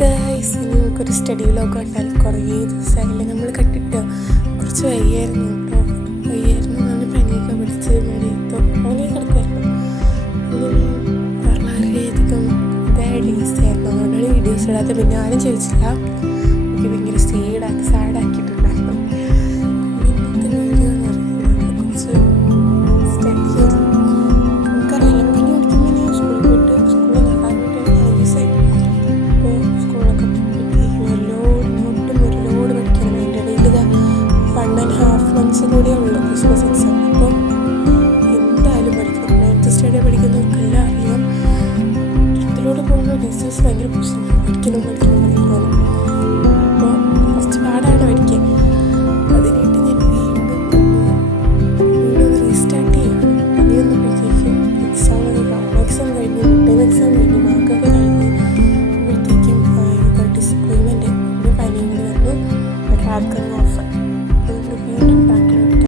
Guys, ഇനി നമുക്കൊരു study vlog കണ്ടാൽ. കുറേ ദിവസമായില്ലേ നമ്മൾ കണ്ടിട്ട്. കുറച്ച് വയ്യായിരുന്നു കേട്ടോ. ഞാൻ പനിയൊക്കെ പിടിച്ച് മഴയത്തോ അങ്ങനെ കിടക്കുമായിരുന്നു. വളരെയധികം ഡീസായിരുന്നു. അതുകൊണ്ടാണ് വീഡിയോസ് ഇടാത്ത. പിന്നെ ആരും ചോദിച്ചില്ല, എനിക്ക് ഭയങ്കര സാഡാക്കിയിട്ടുണ്ടായിരുന്നു. ഇന്നത്തെ വീഡിയോ എന്ന് പറയുന്നത് കുറച്ച് സ്റ്റഡി ആയിരുന്നു. നമുക്കറിയില്ല, പനി പിടിക്കുമ്പോൾ ഞാൻ സ്കൂളിൽ പോയിട്ട് സ്കൂളിൽ നടക്കാനായിട്ട് ദിവസമായി. അപ്പോൾ സ്കൂളൊക്കെ പോയിട്ട് ഒരു ലോഡ് പഠിക്കണം. അതിൻ്റെ ഇടയിൽ 1.5 months കൂടിയേ ഉള്ളൂ ക്രിസ്മസ് എക്സാം. അപ്പോൾ എന്തായാലും പഠിക്കണം. 9th സ്റ്റാൻഡേർഡ് പഠിക്കുന്നവർക്കെല്ലാം അറിയാം, ഇതിലൂടെ പോകുന്ന ടീച്ചേഴ്സ് ഭയങ്കര പ്രശ്നമാണ്. പഠിക്കണം. അപ്പോൾ കുറച്ച് പാടാണ് പഠിക്കാൻ. അതിനായിട്ട് ഞാൻ വീണ്ടും റീസ്റ്റാർട്ട് ചെയ്യണം. ഇനിയൊന്നപ്പോഴത്തേക്കും എക്സാം കഴിഞ്ഞ് മിഡ് എക്സാം കഴിഞ്ഞ് മാർക്കൊക്കെ കഴിഞ്ഞ് അപ്പോഴത്തേക്കും ഡിസപ്പോയിൻമെൻറ്റ്. പിന്നെ പനിയും കൂടി വന്നു. ട്രാക്കറിങ് ഓഫ്